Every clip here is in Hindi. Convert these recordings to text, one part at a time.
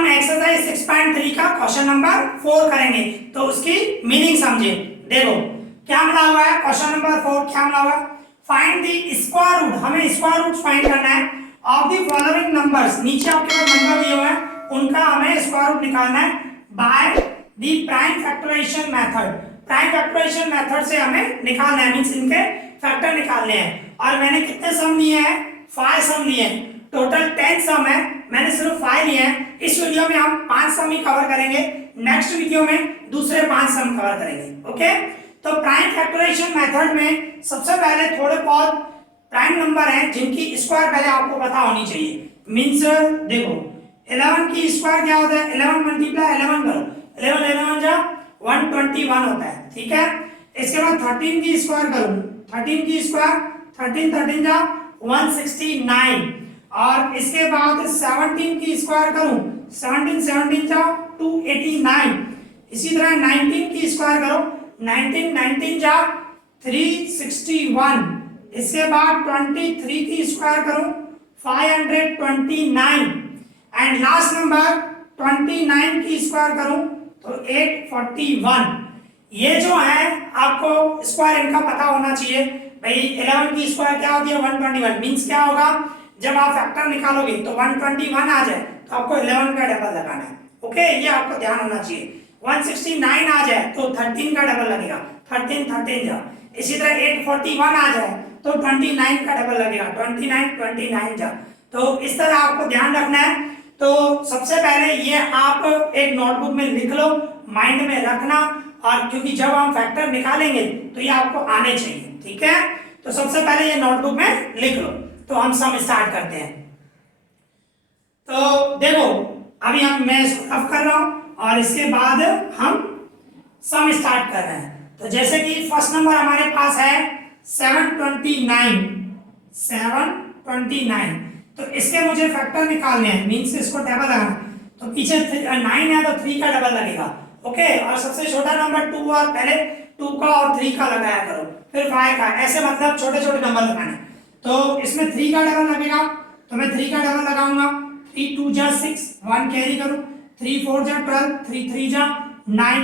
हम एक्सरसाइज 6.3 का क्वेश्चन नंबर 4 करेंगे, तो उसकी मीनिंग समझे। देखो क्या मिला हुआ है, क्वेश्चन नंबर 4 क्या मिला हुआ है, फाइंड द स्क्वायर रूट, हमें स्क्वायर रूट फाइंड करना है ऑफ द फॉलोइंग नंबर्स, नीचे आपके पास नंबर दिए हुए हैं उनका हमें स्क्वायर रूट निकालना है by the prime factorization method. Prime factorization method से हमें निकालना है, मींस इनके फैक्टर निकालने हैं। और मैंने कितने सम लिए हैं, 5 सम लिए हैं, टोटल 10 सम है, मैंने सिर्फ 5 लिए हैं। इस वीडियो में हम 5 सम ही कवर करेंगे, नेक्स्ट वीडियो में दूसरे 5 सम कवर करेंगे। ओके, तो प्राइम फैक्टराइजेशन मेथड में सबसे पहले थोड़े बहुत प्राइम नंबर हैं जिनकी स्क्वायर पहले आपको पता होनी चाहिए। मींस देखो 11 की स्क्वायर क्या होता है, 11 मल्टीप्लाई 11 करो, 11 11 जा 121 होता है, ठीक है। इसके बाद 13 की स्क्वायर करो, 13 की स्क्वायर 13 13 जा 169, और इसके बाद 17 की स्क्वायर करूं, 17 17 जा 289, इसी तरह 19 की स्क्वायर करो, 19 19 जा 361, इसके बाद 23 की स्क्वायर करो 529, एंड लास्ट नंबर 29 की स्क्वायर करूं तो 841। ये जो है आपको स्क्वायर इनका पता होना चाहिए भाई। 11 की स्क्वायर क्या होती है 121, मींस क्या होगा जब आप फैक्टर निकालोगे तो 121 आ जाए तो आपको 11 का डबल लगाना है। ओके, ये आपको ध्यान होना चाहिए। 169 आ जाए तो 13 का डबल लगेगा, 13 13 जा। इसी तरह 841 आ जाए तो 29 का डबल लगेगा, 29 29 जा। तो इस तरह आपको ध्यान रखना है। तो सबसे पहले ये आप एक नोटबुक में लिख लो, माइंड में रखना, और क्योंकि जब हम फैक्टर निकालेंगे तो ये आपको आने चाहिए, ठीक है। तो सबसे पहले ये नोटबुक में लिख लो। तो हम सम स्टार्ट करते हैं। तो देखो अभी मैं इसको रफ कर रहा हूं और इसके बाद हम सम स्टार्ट कर रहे हैं। तो जैसे कि फर्स्ट नंबर हमारे पास है 729, 729, तो इसके मुझे फैक्टर निकालने हैं, मींस इसको डबल लगाना। तो पीछे 9 है तो 3 का डबल लगेगा। ओके, और सबसे छोटा नंबर 2, और पहले 2 का और 3 का लगाया करो, फिर 5 का, ऐसे मतलब छोटे छोटे नंबर लगाने। तो इसमें 3 का डबल लगेगा, तो मैं 3 का डबल लगाऊंगा, 3 2 जा 6, 1 कैरी करूं, 3 4 जा 12, 3 3 जा 9,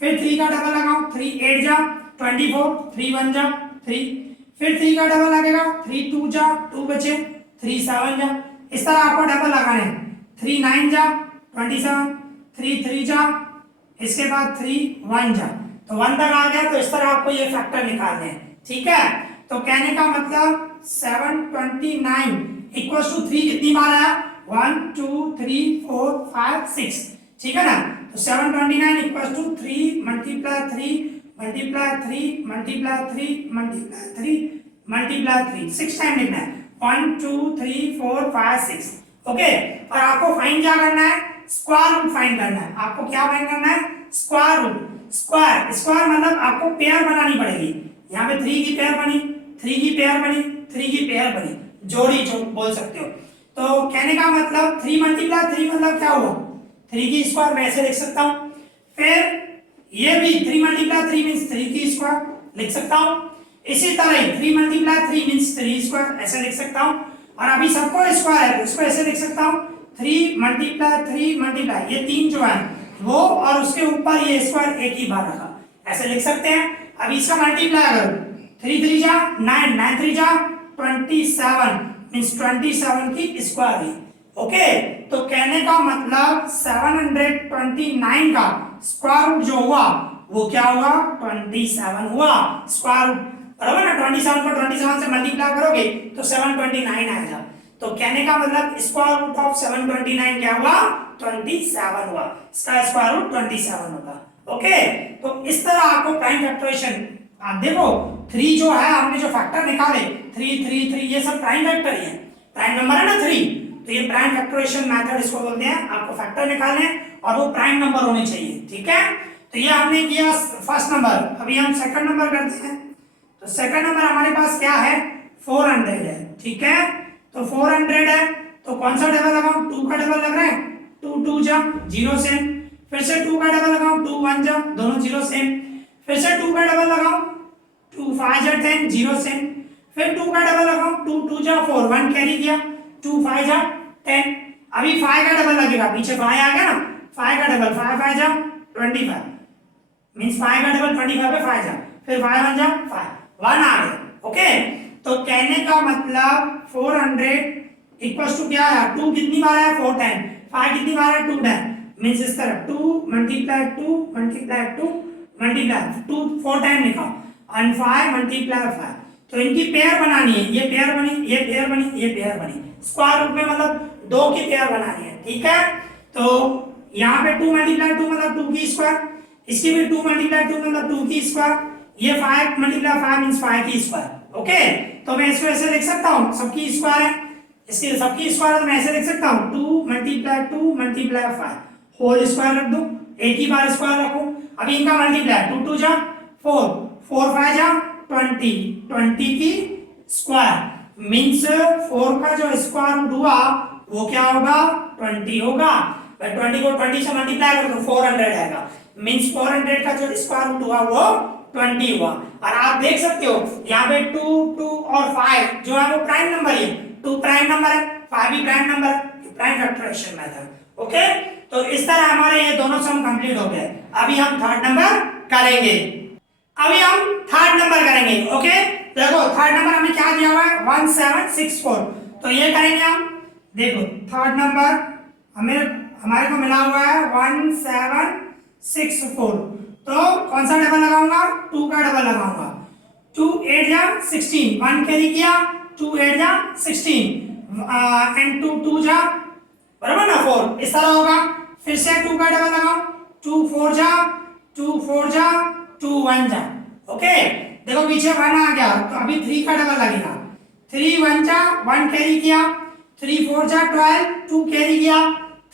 फिर 3 का डबल लगाऊं, 3 8 जा 24, 3 1 जा 3, फिर 3 का डबल लगेगा, 3 2 जा 2 बचे, 3 7 जा। इस तरह आपको डबल लगाने हैं, 3 9 जा 27, 3 3 जा, इसके बाद 3 1 जा, तो 1 तक आ गया। तो इस तरह आपको ये फैक्टर निकालने हैं, ठीक है। तो कहने का मतलब 729 इक्वल्स टू 3 कितनी बार आया, 1 2 3 4 5 6, ठीक है ना। तो 729 equals to 3 multiply 3 multiply 3 multiply 3 multiply 3 multiply 3, 6 time लिखना है, 1 2 3 4 5 6। ओके, और आपको फाइंड क्या करना है, स्क्वायर रूट फाइंड करना है। आपको क्या फाइंड करना है, स्क्वायर रूट। स्क्वायर स्क्वायर मतलब आपको पेयर बनानी पड़ेगी। यहाँ पे 3 की पेयर बनी, 3 की पेयर बनी, 3 की पेयर बनी, जोड़ी जो बोल सकते हो। तो कहने का मतलब 3 मल्टीप्लाई 3 मतलब क्या हुआ, 3 की स्क्वायर मैं ऐसे लिख सकता हूँ। फिर ये भी 3 मल्टीप्लाई 3 मींस 3 की स्क्वायर लिख सकता हूँ। इसी तरह 3 मल्टीप्लाई 3 मींस 3 स्क्वायर ऐसे लिख सकता हूँ। और अभी सबको स्क्वायर है तो इसको ऐसे लिख सकता हूँ, 3 मल्टीप्लाई 3 मल्टीप्लाई, ये 3 जो है वो और उसके ऊपर ये स्क्वायर एक ही बार रखा, ऐसे लिख सकते हैं। अब इसका मल्टीप्लाई करो, 3 3 जा 9, 9 3 जा 27 मींस 27 की स्क्वायर हुई। ओके, तो कहने का मतलब 729 का स्क्वायर रूट जो हुआ वो क्या हुआ, 27 हुआ स्क्वायर रूट, बराबर ना। 27 को 27 से मल्टीप्लाई करोगे तो 729 आएगा। तो कहने का मतलब स्क्वायर रूट ऑफ 729 क्या हुआ, 27 हुआ, इसका स्क्वायर रूट 27 होगा। ओके, तो इस तरह आपको प्राइम फैक्टराइजेशन, आप देखो 3 जो है हमने जो फैक्टर निकाले 3 3 3 ये सब प्राइम फैक्टर ही है, प्राइम नंबर है ना 3, तो ये प्राइम फैक्टराइजेशन मेथड इसको बोलते हैं। आपको फैक्टर निकालने और वो प्राइम नंबर होने चाहिए, ठीक है। तो ये हमने किया फर्स्ट नंबर। अभी हम सेकंड नंबर करते हैं। तो सेकंड नंबर हमारे पास क्या है, 400 है, ठीक है। तो 400 है तो कौन सा डबल लगाऊं, 2 का डबल लग रहा है, 2 2 जा 0 सेम, फिर से 2 का डबल लगाऊं, 2 1 जा, दोनों 0 सेम, फिर से 2 का डबल लगाऊं, 2 5 जा 10 0 सेम, फिर 2 का डबल लगाऊं, 2 2 जा 4 1 कैरी किया, 2 5 जा 10। अभी 5 का डबल लगेगा, पीछे 5 आ गया ना, 5 का डबल, 5 5 जा 25 मींस 5 का डबल 25 पे 5 जा, फिर 5 1 जा 5 1 आ गया। ओके, तो कहने का मतलब 400 इक्वल्स टू क्या है, 2 कितनी बार है 4 टाइम, 5 कितनी बार है 2 टाइम, मींस इस तरह 2 मल्टीप्लाई 2 मल्टीप्लाई 2 मल्टीप्लाई 2 4 टाइम लिखा और 5 मल्टीप्लाई 5। तो इनकी पेयर बनानी है, ये पेयर बनी, ये पेयर बनी, ये पेयर बनी, स्क्वायर रूट में मतलब 2 की पेयर बनानी है। ठीक है, तो यहाँ पे 2 मल्टीप्लाई 2 मतलब 2 की स्क्वायर, इसकी भी 2 मल्टीप्लाई 2 मतलब 2 की स्क्वायर, ये 5 मल्टीप्लाई 5 मींस 5 की स्क्वायर। ओके, तो मैं इसको ऐसे लिख सकता हूँ, सबकी स्क्वायर है, इसकी सबकी स्क्वायर तो मैं ऐसे लिख सकता हूँ 2 मल्टीप्लाई 2 मल्टीप्लाई 5 होल स्क्वायर रख दूं, एक ही बार स्क्वायर रखूं। अभी इनका मल्टीप्लाई 2 2 जा 4 4 5 जा 20 20 की स्क्वायर मींस 4 का जो स्क्वायर रूट हुआ वो क्या होगा 20 होगा। मैं 20 को 20 से मल्टीप्लाई करूं तो 400 आएगा, मींस 400 का जो स्क्वायर रूट हुआ वो 20 हुआ। और आप देख सकते हो यहाँ पे 2 2 और 5 जो है वो प्राइम नंबर है, 2 प्राइम नंबर है, 5 भी प्राइम नंबर है, प्राइम फैक्टराइजेशन मेथड। ओके, तो इस तरह हमारे ये दोनों सम कंप्लीट हो गए। अभी हम थर्ड नंबर करेंगे, अभी हम थर्ड नंबर करेंगे। ओके, देखो थर्ड नंबर हमें क्या दिया हुआ है 1764, तो ये करेंगे हम। देखो थर्ड नंबर हमें हमारे को मिला हुआ है 1764, तो कौन सा डबल लगाऊंगा 2 का डबल लगाऊंगा, 2 8 जा 16 1 कैरी किया, 2 8 जा 16 एंड 2 2 जा बराबर ना 4, इस तरह होगा। फिर से 2 का डबल लगाओ, 2 4 जा 2 4 जा 2 1 जा। ओके, देखो पीछे 1 आ गया, तो अभी 3 का डबल लगेगा, 3 1 जा 1 कैरी किया, 3 4 जा 12 2 कैरी किया,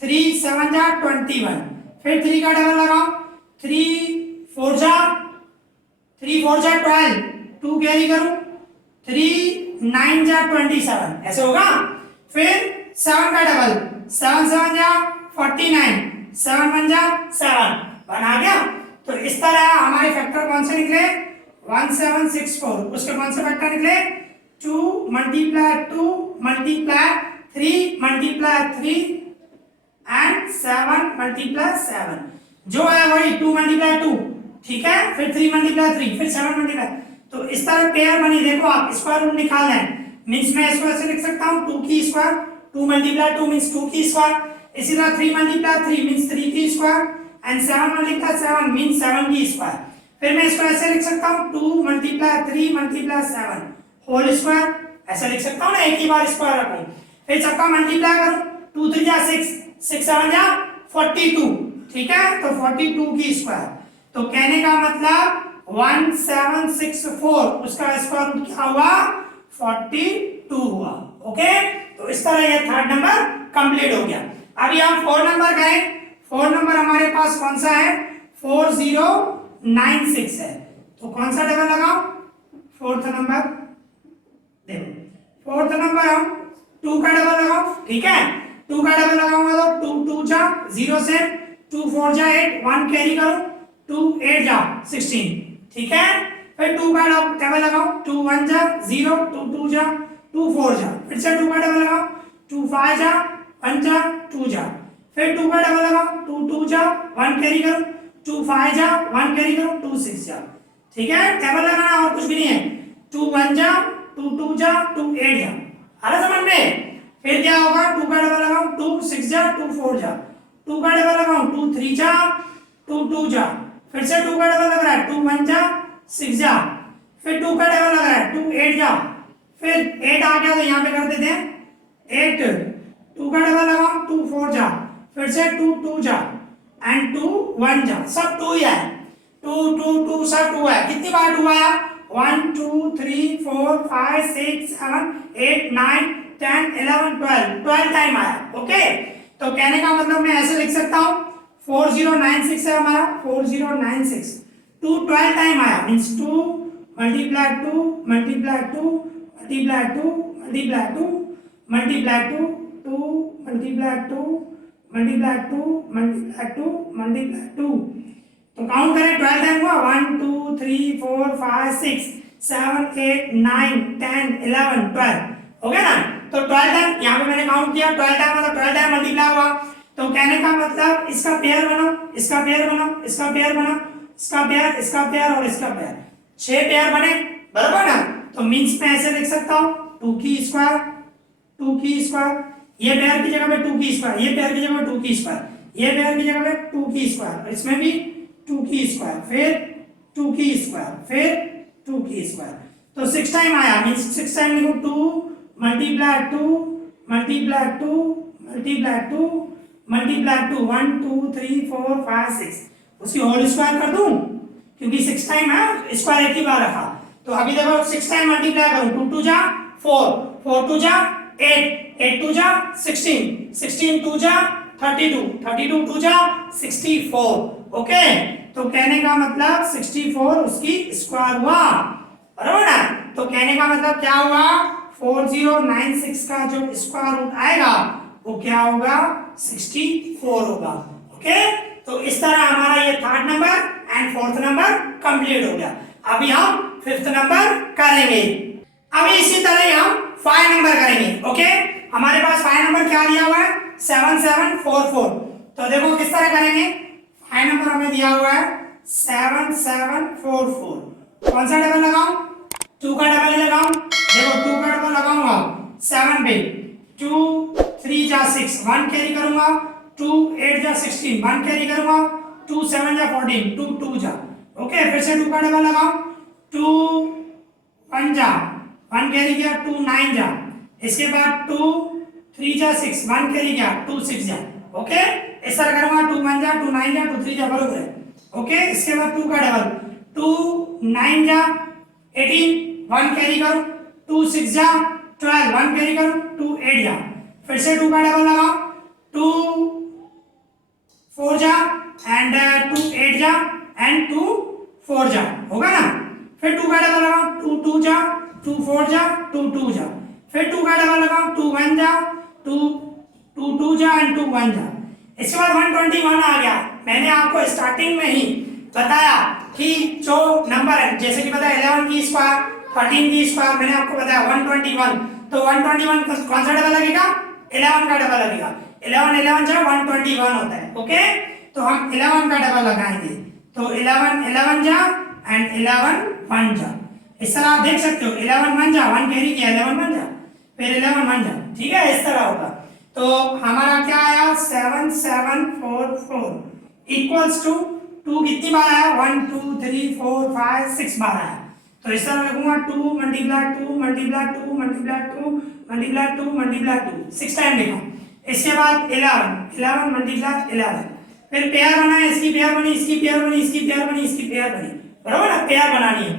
3 7 जा 21, फिर 3 का डबल लगाओ, 3 4 जा 12 2 कैरी करूं, 3 9 जा 27 ऐसे होगा। फिर 7 का डबल 7 7 जा 49 7 1 जा 7 1 आ गया। तो इस तरह हमारे फैक्टर कौन से निकले 1764, उसके कौन से फैक्टर निकले 2 multiply 2 multiply 3 multiply 3 and 7 multiply 7, जो है वही 2 मल्टीप्लाई 2, ठीक है, फिर 3 मल्टीप्लाई 3 फिर 7 मल्टीप्लाई, तो इस तरह पेयर बनी। देखो आप स्क्वायर रूट निकालना है, मींस मैं इसको ऐसे लिख सकता हूं 2 की स्क्वायर, 2 मल्टीप्लाई 2 मींस 2 की स्क्वायर, इसी तरह 3 मल्टीप्लाई 3 मींस 3 की स्क्वायर एंड 7 मल्टीप्लाई 7 मींस 7 की स्क्वायर। फिर मैं इसको ऐसे लिख सकता हूं 2 मल्टीप्लाई 3 मल्टीप्लाई 7 होल स्क्वायर, ऐसे लिख सकता हूं ना, एक ही बार स्क्वायर रखूं। फिर सबका मल्टीप्लाई करूं, 2 3 जा 6 6 7 जा 42, ठीक है, तो 42 की स्क्वायर। तो कहने का मतलब 1764 उसका स्क्वायर रूट क्या हुआ 42 हुआ। ओके, तो इस तरह ये थर्ड नंबर कंप्लीट हो गया। अभी हम 4 नंबर करें। 4 नंबर हमारे पास कौन सा है 4096 है, तो कौन सा डबल लगाओ फोर्थ नंबर, देखो फोर्थ नंबर हम 2 का डबल लगाओ, ठीक है, 2 का डबल लगाऊंगा तो 2 2 जा 0 से 2 4 जा 8 1 कैरी करो, 2 8 जा 16, ठीक है, फिर 2 का डबल लगाओ, 2 1 जा 0 2 2 जा 2 4 जा, फिर से 2 का डबल लगाओ, 2 5 जा 1 जा 2 जा, फिर 2 का डबल लगाओ, 2 2 जा 1 कैरी करो, 2 5 जा 1 कैरी करो, 2 6 जा, ठीक है, डबल लगाना और कुछ भी नहीं है, 2 1 जा 2 2 जा 2 8 जा, आ रहा समझ में। फिर क्या होगा 2 का डबल लगाओ, 2 6 जा 2 4 जा, 2 का डबल लगाओ, 2 3 जा 2 2 जा, फिर से 2 का डबल लग रहा है 2 1 जा 6 जा, फिर 2 का डबल लग रहा है 2 8 जा, फिर 8 आ गया तो यहाँ पे कर देते हैं 8, 2 का डबल लगाओ 2 4 जा, फिर से 2 2 जा एंड 2 1 जा, सब 2 ही है, 2 2 2 सब 2 है। कितनी बार 2 आया 1 2 3 4 5 6 7 8 9 10 11 12 टाइम आया। ओके, तो कहने का मतलब मैं ऐसे लिख सकता हूँ 4096 है हमारा 4096, 2 12 टाइम आया means 2 multiply 2 multiply 2 multiply 2 multiply 2 multiply 2 2 multiply 2 multiply 2 multiply 2 multiply 2, तो काउंट करें 12 टाइम हुआ 1 2 3 4 5 6 7 8 9 10 11 12, हो गया ना। तो 12 टाइम यहाँ पे मैंने काउंट किया 12 टाइम मतलब 12 टाइम मल्टीप्लाई हुआ। तो कहने का मतलब इसका पेयर बनाओ, इसका पेयर बनाओ, इसका पेयर बनाओ, इसका पेयर, इसका पेयर और इसका पेयर, 6 पेयर बने बराबर ना। तो मींस में ऐसे लिख सकता हूँ 2 की स्क्वायर, 2 की स्क्वायर, ये पेयर की जगह पे 2 की स्क्वायर, ये पेयर की जगह पे 2 की स्क्वायर, ये पेयर की जगह पे 2 की स्क्वायर, इसमें भी 2 की स्क्वायर, फिर 2 की स्क्वायर, फिर 2 की स्क्वायर। तो 6 टाइम आया मींस 6 टाइम लिखो 2 मल्टीप्लाई 2 मल्टीप्लाई 2 मल्टीप्लाई 2 मल्टीप्लाई 2 1 2 3 4 5 6 उसकी होल स्क्वायर कर दूं क्योंकि 6 टाइम है, स्क्वायर एक ही बार रखा। तो अभी देखो 6 टाइम मल्टीप्लाई करूं 2 2 जा 4 4 2 जा 8 8 2 जा 16 16 2 जा 32 32 2 जा 64। ओके, तो कहने का मतलब 64 उसकी स्क्वायर हुआ बराबर ना। तो कहने का मतलब क्या हुआ 4096 का जो स्क्वायर रूट आएगा वो क्या होगा 64 होगा। ओके, तो इस तरह हमारा ये third number and fourth number complete हो गया। अभी हम फिफ्थ नंबर करेंगे। अभी इसी तरह ही हम 5 नंबर करेंगे। ओके, हमारे पास 5 नंबर क्या दिया हुआ है 7744। तो देखो किस तरह करेंगे। 5 नंबर हमें दिया हुआ है 7744। कौन सा डबल लगाऊं 2 का डबल लगाऊं। देखो 2 का डबल लगाऊंगा 7 पे 2 3 जा 6 1 कैरी करूंगा 2 8 जा 16 1 कैरी करूंगा 2 7 जा 14 2 2 जा। ओके, फिर से 2 का डबल लगाओ 2 1 जा 1 कैरी किया 2 9 जा। इसके बाद 2 3 जा 6 1 कैरी किया 2 6 जा। ओके, इस तरह करूंगा 2 1 जा 2 9 जा 2 3 जा बराबर है। ओके, इसके बाद 2 का डबल 2 9 जा 18 1 कैरी करो 2 6 जा 12 1 कैरी करो 2 8 जा। फिर से 2 का डबल लगाओ 2 4 जा एंड 2 8 जा एंड 2 4 जा होगा ना। फिर 2 का डबल लगाओ 2 2 जा 2 4 जा 2 2 जा। फिर 2 का डबल लगाओ 2 1 जा 2 2 2 जा एंड 2 1 जा। इसके बाद 121 आ गया। मैंने आपको स्टार्टिंग में ही बताया कि जो नंबर है जैसे कि बताया 11 की स्क्वायर 13 की स्क्वायर मैंने आपको बताया 121। तो 121 कौन सा डबल लगेगा 11 का डबल लगेगा। 11 11 जा 121 होता है। ओके, तो हम 11 का डबल लगाएंगे तो 11 11 जा एंड 11 1 जा। इस तरह आप देख सकते हो 11 1 जा 1 कैरी किया 11 1 जा फिर 11 1 जा। ठीक है, इस तरह होगा। तो हमारा क्या आया 7744 इक्वल्स टू 2 कितनी बार आया 1 2 3 4 5 6 बार आया। तो इस तरह लिखूंगा 2 multiply 2 multiply 2 multiply 2 multiply 2 multiply 2 6 time लिखा। इसके बाद 11 11 मल्टीप्लाई 11 फिर पेयर बना है, इसकी पेयर बनी, इसकी पेयर बनी, इसकी पेयर बनी, इसकी पेयर बनी बराबर ना। पेयर बनानी है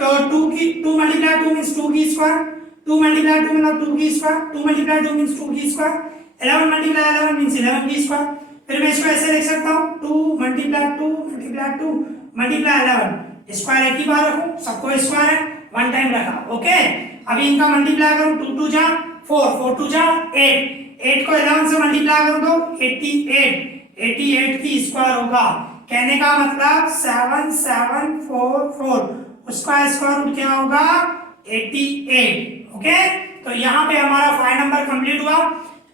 तो 2 मल्टीप्लाई 2 मींस 2 की स्क्वायर 2 मल्टीप्लाई 2 मतलब 2 की स्क्वायर 2 मल्टीप्लाई 2 मींस 2 की स्क्वायर 11 मल्टीप्लाई 11 मींस 11 की स्क्वायर। फिर मैं इसको ऐसे लिख सकता हूँ 2 मल्टीप्लाई 2 मल्टीप्लाई 2 मल्टीप्लाई 11 स्क्वायर एक ही बार रखूं सबको स्क्वायर है 1 टाइम रखा। ओके, अभी इनका मल्टीप्लाई करूं 2 2 जा 4 4 2 जा 8 8 को 11 से मल्टीप्लाई करूं तो 88 88 की स्क्वायर होगा। कहने का मतलब 7744 उसका स्क्वायर रूट क्या होगा 88। ओके, तो यहाँ पे हमारा 5 नंबर कंप्लीट हुआ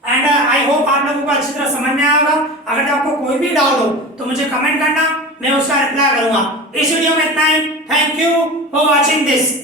एंड आई होप आप लोगों को अच्छी तरह समझ में आया होगा। अगर आपको कोई भी डाउट हो तो मुझे कमेंट करना, मैं उसका रिप्लाई करूंगा। इस वीडियो में इतना ही। Thank you for watching this.